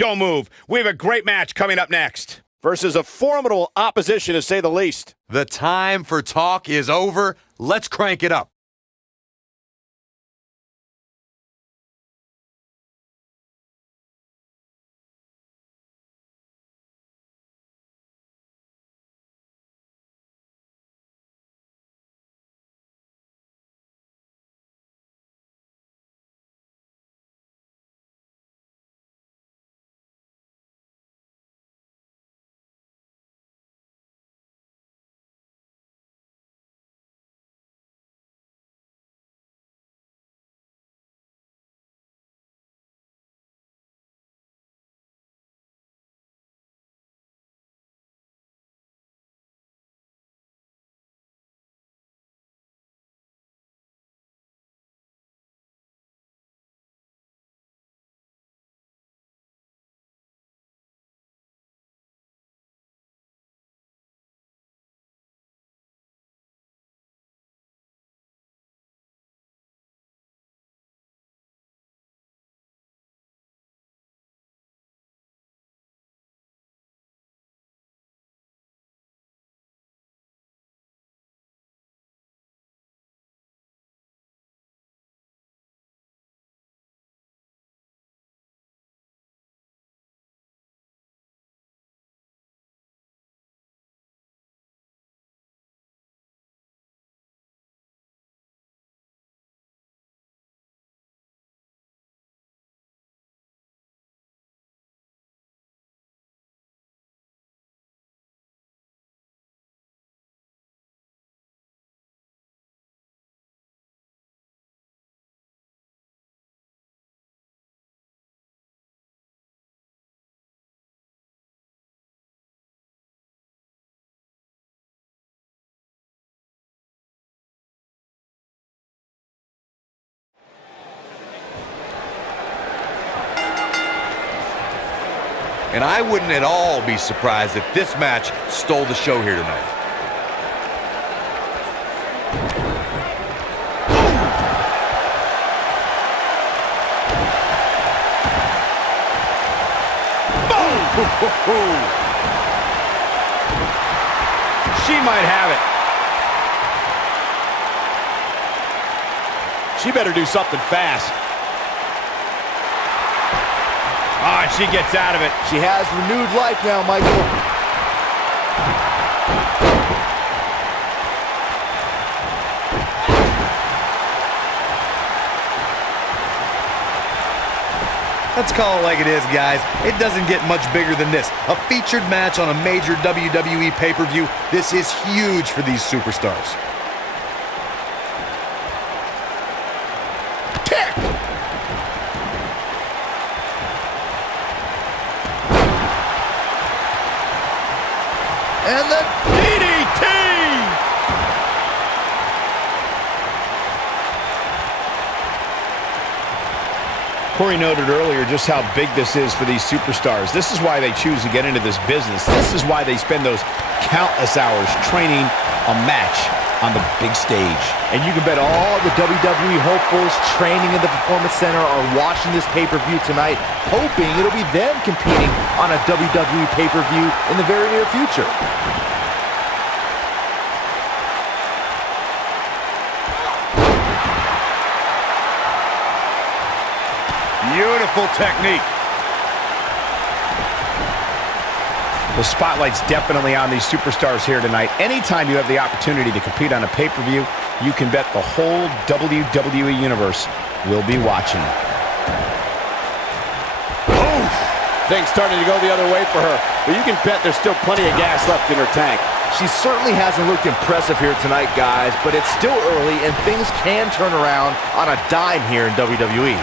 Don't move. We have a great match coming up next. Versus a formidable opposition, to say the least. The time for talk is over. Let's crank it up. And I wouldn't at all be surprised if this match stole the show here tonight. Boom! She might have it. She better do something fast. Ah, she gets out of it. She has renewed life now, Michael. Let's call it like it is, guys. It doesn't get much bigger than this. A featured match on a major WWE pay-per-view. This is huge for these superstars. And the DDT! Corey noted earlier just how big this is for these superstars. This is why they choose to get into this business. This is why they spend those countless hours training a match on the big stage. And you can bet all the WWE hopefuls training in the Performance Center are watching this pay-per-view tonight, hoping it'll be them competing on a WWE pay-per-view in the very near future. Beautiful technique. The spotlight's definitely on these superstars here tonight. Anytime you have the opportunity to compete on a pay-per-view, you can bet the whole WWE Universe will be watching. Oh! Things starting to go the other way for her, but you can bet there's still plenty of gas left in her tank. She certainly hasn't looked impressive here tonight, guys, but it's still early and things can turn around on a dime here in WWE.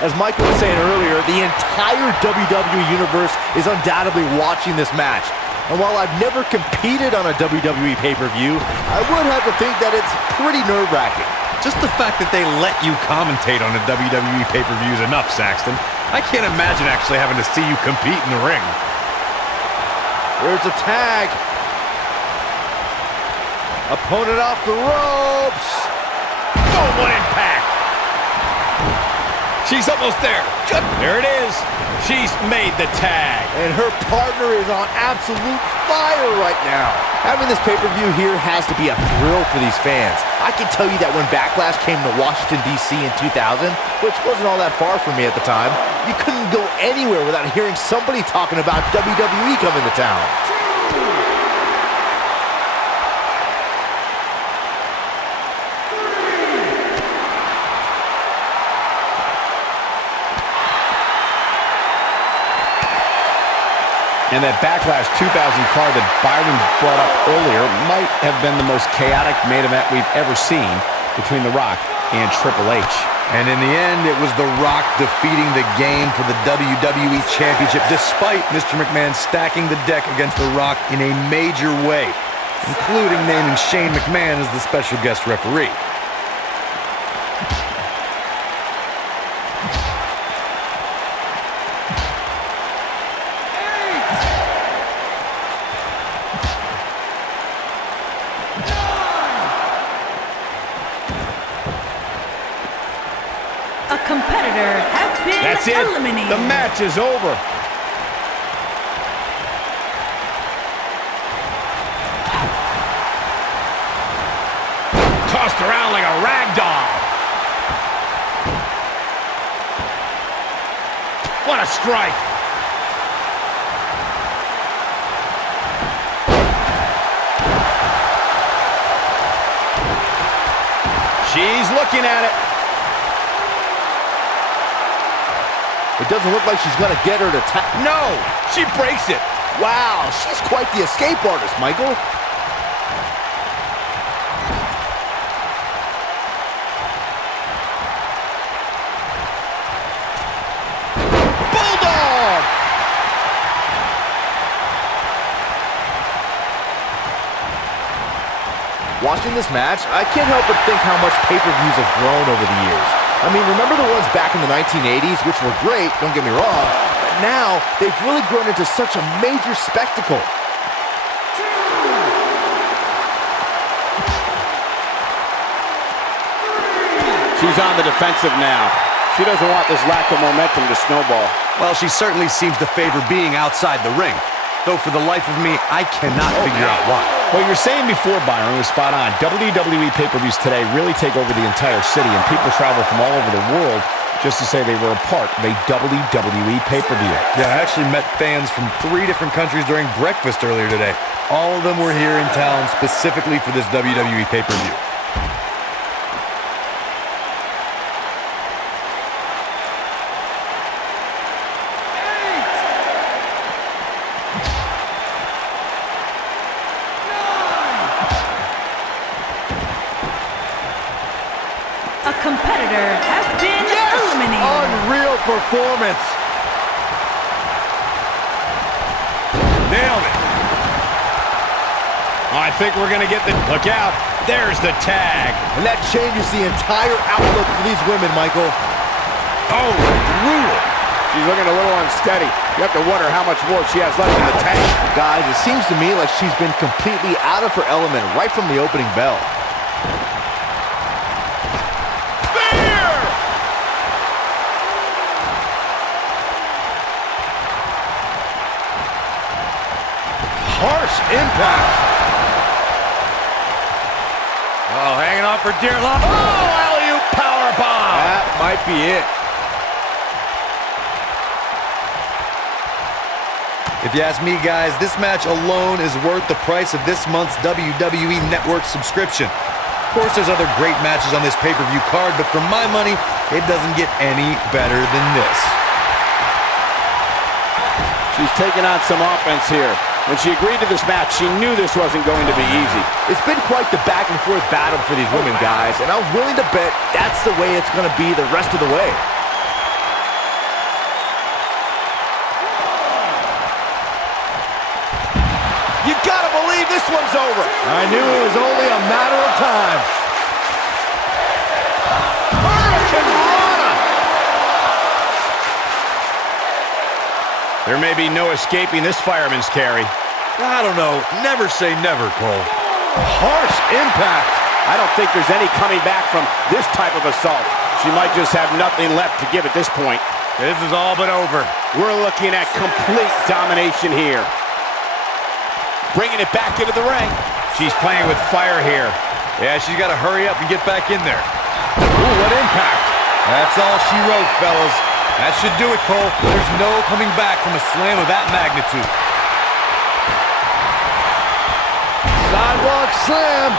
As Michael was saying earlier, the entire WWE Universe is undoubtedly watching this match. And while I've never competed on a WWE pay-per-view, I would have to think that it's pretty nerve-wracking. Just the fact that they let you commentate on a WWE pay-per-view is enough, Saxton. I can't imagine actually having to see you compete in the ring. There's a tag. Opponent off the ropes. Oh, what impact! She's almost there. Good. There it is. She's made the tag. And her partner is on absolute fire right now. Having this pay-per-view here has to be a thrill for these fans. I can tell you that when Backlash came to Washington, D.C. in 2000, which wasn't all that far from me at the time, you couldn't go anywhere without hearing somebody talking about WWE coming to town. And that Backlash 2000 card that Byron brought up earlier might have been the most chaotic main event we've ever seen between The Rock and Triple H. And in the end, it was The Rock defeating the game for the WWE Championship, despite Mr. McMahon stacking the deck against The Rock in a major way, including naming Shane McMahon as the special guest referee. A competitor has been That's it. eliminated. The match is over. Tossed around like a rag doll. What a strike. She's looking at it. It doesn't look like she's going to get her to tap. No, she breaks it. Wow, she's quite the escape artist, Michael. Bulldog! Watching this match, I can't help but think how much pay-per-views have grown over the years. I mean, remember the ones back in the 1980s, which were great, don't get me wrong, but now they've really grown into such a major spectacle. She's on the defensive now. She doesn't want this lack of momentum to snowball. Well, she certainly seems to favor being outside the ring, though for the life of me, I cannot figure out why. What you were saying before, Byron, was spot on. WWE pay-per-views today really take over the entire city, and people travel from all over the world just to say they were a part of a WWE pay-per-view. Yeah, I actually met fans from 3 different countries during breakfast earlier today. All of them were here in town specifically for this WWE pay-per-view. A competitor has been eliminated. Unreal performance. Nailed it. I think we're going to get the... Look out. There's the tag. And that changes the entire outlook for these women, Michael. Oh, brutal. She's looking a little unsteady. You have to wonder how much more she has left in the tank. Guys, it seems to me like she's been completely out of her element right from the opening bell. Harsh impact. Oh, hanging on for dear life. Oh, alley-oop powerbomb. That might be it. If you ask me, guys, this match alone is worth the price of this month's WWE Network subscription. Of course, there's other great matches on this pay-per-view card, but for my money, it doesn't get any better than this. She's taking on some offense here. When she agreed to this match, she knew this wasn't going to be easy. It's been quite the back-and-forth battle for these women, guys, and I'm willing to bet that's the way it's going to be the rest of the way. You gotta believe this one's over. I knew it was only a matter of time. Hurricanrana! There may be no escaping this fireman's carry. I don't know. Never say never, Cole. Harsh impact. I don't think there's any coming back from this type of assault. She might just have nothing left to give at this point. This is all but over. We're looking at complete domination here. Bringing it back into the ring. She's playing with fire here. Yeah, she's got to hurry up and get back in there. Ooh, what impact. That's all she wrote, fellas. That should do it, Cole. There's no coming back from a slam of that magnitude. Sidewalk slam.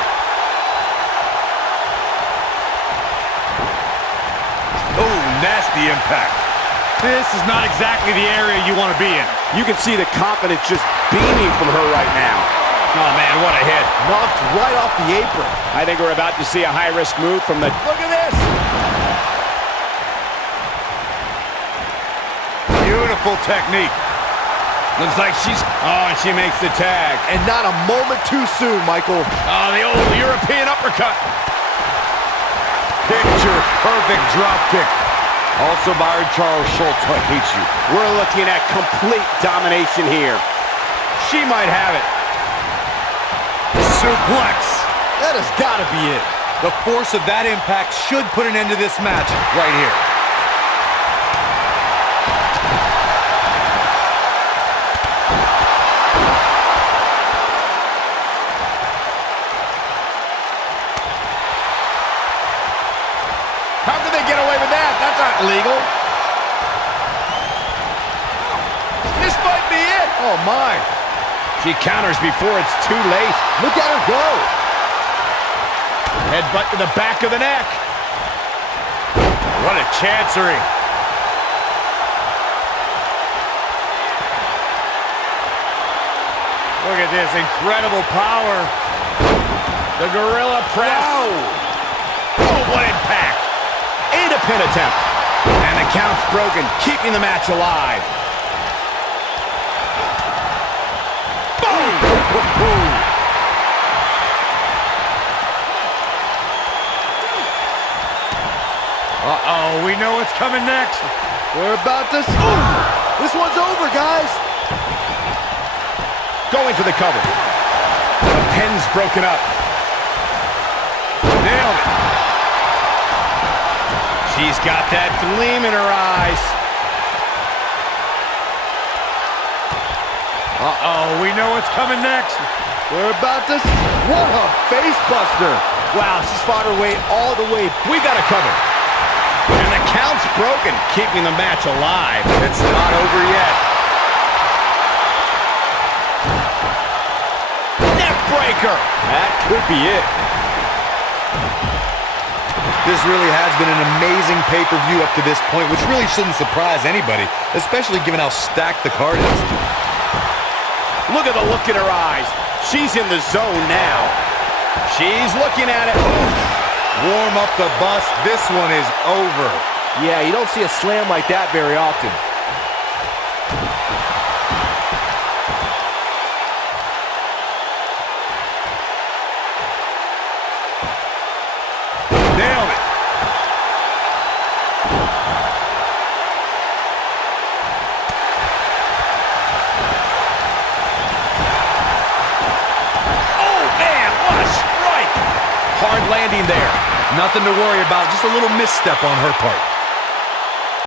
Oh, nasty impact. This is not exactly the area you want to be in. You can see the confidence just beaming from her right now. Oh, man, what a hit. Knocked right off the apron. I think we're about to see a high-risk move from the... Look at this! Beautiful technique. Looks like she's... Oh, and she makes the tag. And not a moment too soon, Michael. Oh, the old European uppercut. Picture perfect drop kick. Also, Byron Charles Schultz hates you. We're looking at complete domination here. She might have it. Suplex. That has got to be it. The force of that impact should put an end to this match right here. How could they get away with that? That's not legal. This might be it. Oh, my. She counters before it's too late. Look at her go. Headbutt to the back of the neck. What a chancery. Look at this incredible power. The gorilla press. Wow. Oh, what impact. And a pin attempt. And the count's broken, keeping the match alive. Uh-oh, we know what's coming next. We're about to... Ooh, this one's over, guys. Going for the cover. The pin's broken up. Nailed it. She's got that gleam in her eyes. Uh-oh, we know what's coming next. We're about to... What a face buster. Wow, she's fought her way all the way. We got a cover. And the count's broken, keeping the match alive. It's not over yet. Neck breaker. That could be it. This really has been an amazing pay-per-view up to this point, which really shouldn't surprise anybody, especially given how stacked the card is. Look at the look in her eyes. She's in the zone now. She's looking at it. Ooh. Warm up the bus. This one is over. Yeah, you don't see a slam like that very often. Nailed it. Oh, man, what a strike. Hard landing there. Nothing to worry about, just a little misstep on her part.